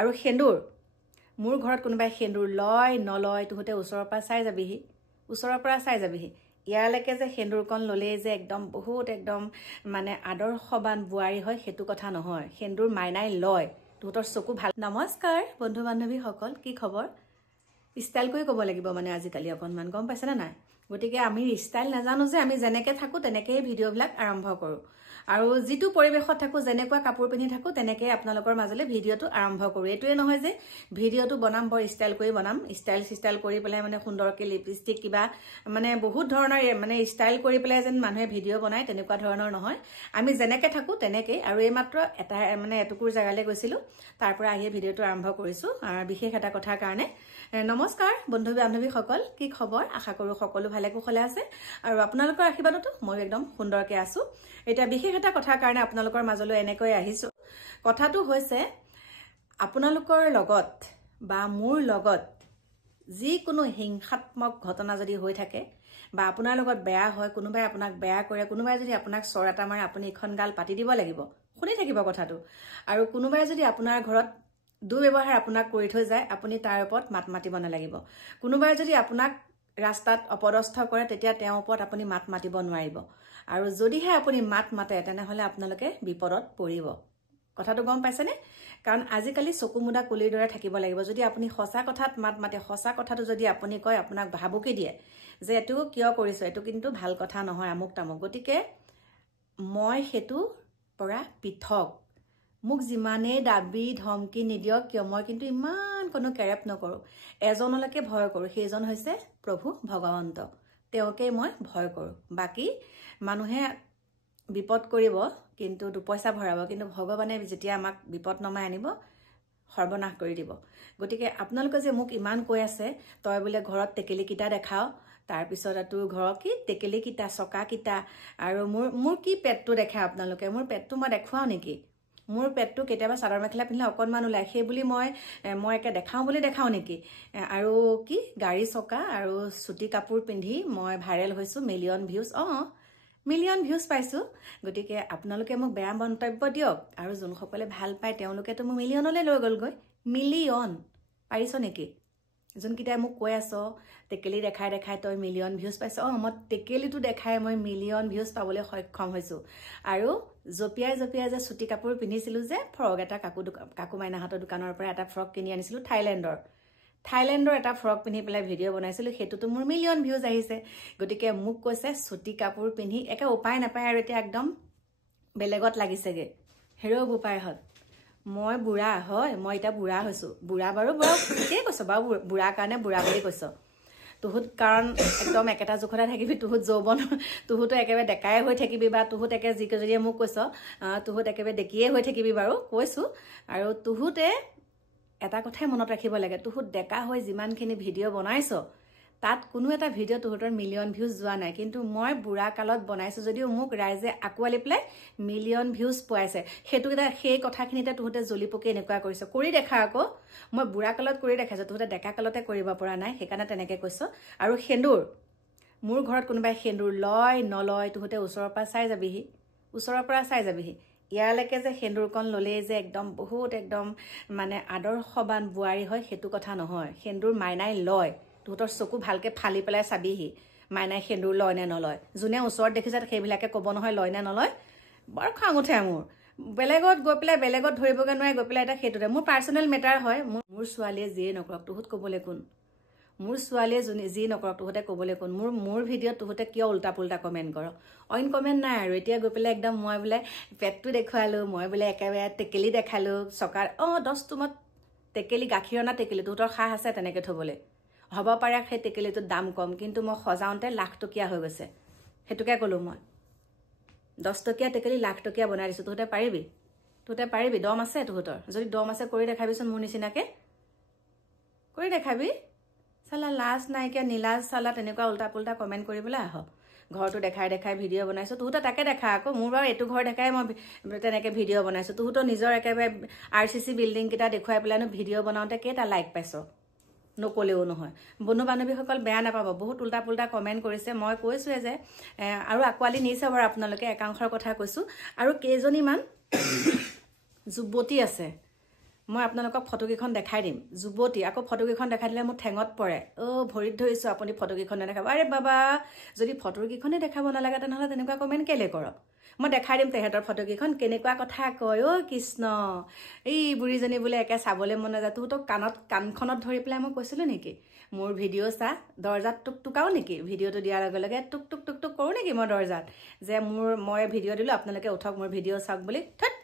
আৰু সেন্দুৰ মোৰ ঘৰত কোনোবাই সেন্দুৰ লয় নলয় তুহতে ওচৰৰ পৰা চাই যাবিহি ইয়ালৈকে যে সেন্দুৰকণ ল'লেই যে একদম বহুত একদম মানে আদৰ্শবান বোৱাৰী হয় সেইটো কথা নহয় সেন্দুৰ মাইনাই লয় তুহতৰ চকু ভাল নমস্কাৰ বন্ধু বান্ধৱীসকল কি খবৰ ষ্টাইল কৰি ক'ব লাগিব মানে আজিকালি অকণমান গম পাইছে না নাই গতিকে আমি ষ্টাইল নাজানো যে আমি যেনেকৈ থাকো তেনেকেই ভিডিঅ'বিলাক আৰম্ভ কৰোঁ আৰু যিটো পৰিৱেশত থাকো যেনেকুৱা কাপোৰ পিন্ধি থাকো তেনেকৈ আপোনালোকৰ মাজলৈ ভিডিঅ'টো আৰম্ভ কৰোঁ এইটোৱে নহয় যে ভিডিঅ'টো বনাম বৰ ষ্টাইল কৰি বনাম ষ্টাইল কৰি পেলাই মানে সুন্দৰকৈ লিপষ্টিক কিবা মানে বহুত ধৰণৰ মানে ষ্টাইল কৰি পেলাই যেন মানুহে ভিডিঅ' বনায় তেনেকুৱা ধৰণৰ নহয় আমি যেনেকৈ থাকো তেনেকেই আৰু এইমাত্ৰ এটা মানে এটুকুৰ জেগালৈ গৈছিলোঁ তাৰ পৰা আহিয়ে ভিডিঅ'টো আৰম্ভ কৰিছোঁ বিশেষ এটা কথাৰ কাৰণে নমস্কাৰ বন্ধু বান্ধৱীসকল কি খবৰ আশা কৰোঁ সকলো ভালে কুশলে আছে আৰু আপোনালোকৰ আশীৰ্বাদতো মই একদম সুন্দৰকৈ আছোঁ এটা বিশেষ এটা কথাৰ কাৰণে আপোনালোকৰ মাজলৈ এনেকৈ আহিছোঁ কথাটো হৈছে আপোনালোকৰ লগত বা মোৰ লগত যিকোনো হিংসাত্মক ঘটনা যদি হৈ থাকে বা আপোনাৰ লগত বেয়া হয় কোনোবাই আপোনাক বেয়া কৰে কোনোবাই যদি আপোনাক চৰ এটা মাৰে আপুনি এখন গাল পাতি দিব লাগিব শুনি থাকিব কথাটো আৰু কোনোবাই যদি আপোনাৰ ঘৰত দুৰ্ব্যৱহাৰ আপোনাক কৰি থৈ যায় আপুনি তাৰ ওপৰত মাত মাতিব নালাগিব কোনোবাই যদি আপোনাক ৰাস্তাত অপদস্থ কৰে তেতিয়া তেওঁৰ ওপৰত আপুনি মাত মাতিব নোৱাৰিব আৰু যদিহে আপুনি মাত মাতে তেনেহলে আপোনালোকে বিপদত পৰিব কথাটো গম পাইছেনে কাৰণ আজিকালি চকু মুদা কুলিৰ দৰে থাকিব লাগিব যদি আপুনি সঁচা কথাত মাত মাতে সঁচা কথাটো যদি আপুনি কয় আপোনাক ভাবুকি দিয়ে যে এটো কিয় কৰিছো এটো কিন্তু ভাল কথা নহয় আমুক তামুক গতিকে মই হেতু পৰা পৃথক মোক যিমানে দাবী ধমকি নিদিয়ক কিয় মই কিন্তু ইমান কোনো কেৰেপ নকৰো এজনলৈকে ভয় কৰো সেইজন হৈছে প্ৰভু ভগৱন্ত তেওঁকে মই ভয় কৰো বাকি মানুহে বিপদ কৰিব কিন্তু দুপইচা ভৰাব কিন্তু ভগৱানে যেতিয়া আমাক বিপদ নমাই আনিব সৰ্বনাশ কৰি দিব গতিকে আপোনালোকে যে মোক ইমান কৈ আছে তই বোলে ঘৰত টেকেলি কিটা দেখাও তাৰ পিছত তোৰ ঘৰৰ কি টেকেলি কিটা চকা কিটা আৰু মোৰ কি পেটটো দেখা আপোনালোকে মোৰ পেটটো মই দেখুৱাও নেকি মোৰ পেটটো কেতিয়াবা চাদৰ মেখেলা পিন্ধিলে অকণমান ওলাই সেই বুলি মই একে দেখাও বুলি দেখাও নেকি আৰু কি গাড়ী চকা আৰু চুটি কাপোৰ পিন্ধি মই ভাইৰেল হৈছো মিলিয়ন ভিউজ পাইছো গতিকে আপোনালোকে মোক বেয়া মন্তব্য দিয়ক আৰু যোনসকলে ভাল পায় তেওঁলোকেতো মোক মিলিয়নলৈ লৈ গ'লগৈ মিলিয়ন পাৰিছ নেকি যোনকেইটাই মোক কৈ আছ টেকেলি দেখাই তই মিলিয়ন ভিউজ পাইছ মই টেকেলিটো দেখাই মই মিলিয়ন ভিউজ পাবলৈ সক্ষম হৈছো আৰু জপিয়াই যে চুটি কাপোৰ পিন্ধিছিলো যে ফ্ৰক এটা কাকু মাইনাহাতৰ দোকানৰ পৰা এটা ফ্ৰক কিনি আনিছিলো থাইলেণ্ডৰ এটা ফ্ৰক পিন্ধি পেলাই ভিডিঅ' বনাইছিলো হেতুটো মোৰ মিলিয়ন ভিউজ আহিছে গতিকে মোক কৈছে চুটি কাপোৰ পিন্ধি একে উপায় নাপায় আৰু এতিয়া একদম বেলেগত লাগিছেগে হেৰ গোপাইহত মই বুঢ়া হয় মই এটা বুঢ়া হৈছো বুঢ়া ঠিকেই কৈছ বাৰু বুঢ়াৰ কাৰণে বুঢ়া বুলি কৈছ তুহুত কাৰণ একদম একেটা জোখতে থাকিবি তুহুত যৌৱন তুহুতো একেবাৰে ডেকাই হৈ থাকিবি বা তুহুত একে যিকে যদি মোক কৈছ তুহুত একেবাৰে ডেকিয়ে হৈ থাকিবি বাৰু কৈছো আৰু তুহুতে এটা কথাই মনত ৰাখিব লাগে তুহুত ডেকা হৈ যিমানখিনি ভিডিঅ' বনাইছ তাত কোনো এটা ভিডিঅ' তুহুতৰ মিলিয়ন ভিউজ যোৱা নাই কিন্তু মই বুঢ়া কালত বনাইছো যদিও মোক ৰাইজে আকোৱালি পেলাই মিলিয়ন ভিউজ পোৱাইছে সেই কথাখিনিতে তুহুতে জ্বলি পকি এনেকুৱা কৰিছে কৰি দেখা আকৌ মই বুঢ়া কালত কৰি দেখাইছো তুহুতে ডেকা কালতে কৰিব পৰা নাই সেইকাৰণে তেনেকৈ কৈছ আৰু সেন্দুৰ মোৰ ঘৰত কোনোবাই সেন্দুৰ লয় নলয় তুহুতে ওচৰৰ পৰা চাই যাবিহি ইয়ালৈকে যে সেন্দুৰকণ ল'লেই যে একদম বহুত একদম মানে আদৰ্শবান বোৱাৰী হয় সেইটো কথা নহয় সেন্দুৰ মাইনাই লয় তুহতৰ চকু ভালকে ফালি পেলাই চাবিহি মাইনাই সেন্দুৰ লয় নে নলয় যোনে ওচৰত দেখিছে সেইবিলাকে ক'ব নহয় লয় নে নলয় বৰ খং উঠে মোৰ বেলেগত গৈ পেলাই বেলেগত ধৰিবগৈ নোৱাৰে গৈ পেলাই এটা সেইটোতে মোৰ পাৰ্চনেল মেটাৰ হয় মোৰ ছোৱালীয়ে যিয়ে নকৰক তুহুত ক'বলৈ কোন মোৰ ছোৱালীয়ে যি নকৰক তুহতে ক'বলৈ কোন মোৰ ভিডিঅ'ত তুহতে কিয় উল্টা পুল্টা কমেণ্ট কৰ অইন কমেণ্ট নাই আৰু এতিয়া গৈ পেলাই একদম মই বোলে পেটটো দেখুৱালো মই বোলে একেবাৰে টেকেলি দেখালো চকাৰ 10 তুমত টেকেলি গাখীৰ অনা টেকেলি তুহতৰ সাহ আছে তেনেকৈ থ'বলৈ হ'ব পাৰে সেই টেকেলিটোৰ দাম কম কিন্তু মই সজাওঁতে লাখ টকীয়া হৈ গৈছে সেইটোকে ক'লো মই 10 টকীয়া টেকেলি লাখ টকীয়া বনাই দিছো তুহতে পাৰিবি দম আছে তুহতৰ যদি দম আছে কৰি দেখাবিচোন মোৰ নিচিনাকে কৰি দেখাবি চালা লাজ নাইকিয়া নীলাজ চালা তেনেকুৱা উল্টা পুল্টা কমেণ্ট কৰিবলৈ আহ ঘৰটো দেখাই ভিডিঅ' বনাইছো তুহতে তাকে দেখা আকৌ মোৰ বাৰু এইটো ঘৰ দেখাই মই তেনেকৈ ভিডিঅ' বনাইছো তুহতৰ নিজৰ একেবাৰে RCC বিল্ডিং কেইটা দেখুৱাই পেলাইনো ভিডিঅ' বনাওঁতে কেইটা লাইক পাইছ নকলেও নহয় বন্ধু বান্ধৱীসকল বেয়া নাপাব বহুত উল্টা পুল্টা কমেণ্ট কৰিছে মই কৈছোৱে যে আৰু আকোৱালি নিছে বাৰু আপোনালোকে একাংশৰ কথা কৈছো আৰু কেইজনীমান যুৱতী আছে মই আপোনালোকক ফটোকেইখন দেখাই দিম যুৱতী আকৌ ফটোকেইখন দেখাই দিলে মোৰ ঠেঙত পৰে ভৰিত ধৰিছোঁ আপুনি ফটোকেইখন নেদেখাব আৰে বাবা যদি ফটোকেইখনে দেখাব নালাগে তেনেহ'লে তেনেকুৱা কমেণ্ট কেলে কৰক মই দেখাই দিম তেহেঁতৰ ফটোকেইখন কেনেকুৱা কথা কয় কৃষ্ণ এই বুঢ়ীজনী বোলে একে চাবলৈ মন নাযায় তহঁতক কাণখনত ধৰি পেলাই মই কৈছিলোঁ নেকি মোৰ ভিডিঅ' চা দৰ্জাত টুকটুকাও নেকি ভিডিঅ'টো দিয়াৰ লগে লগে টুক টুক কৰোঁ নেকি মই দৰ্জাত যে মই ভিডিঅ' দিলোঁ আপোনালোকে উঠক মোৰ ভিডিঅ' চাওক বুলি থত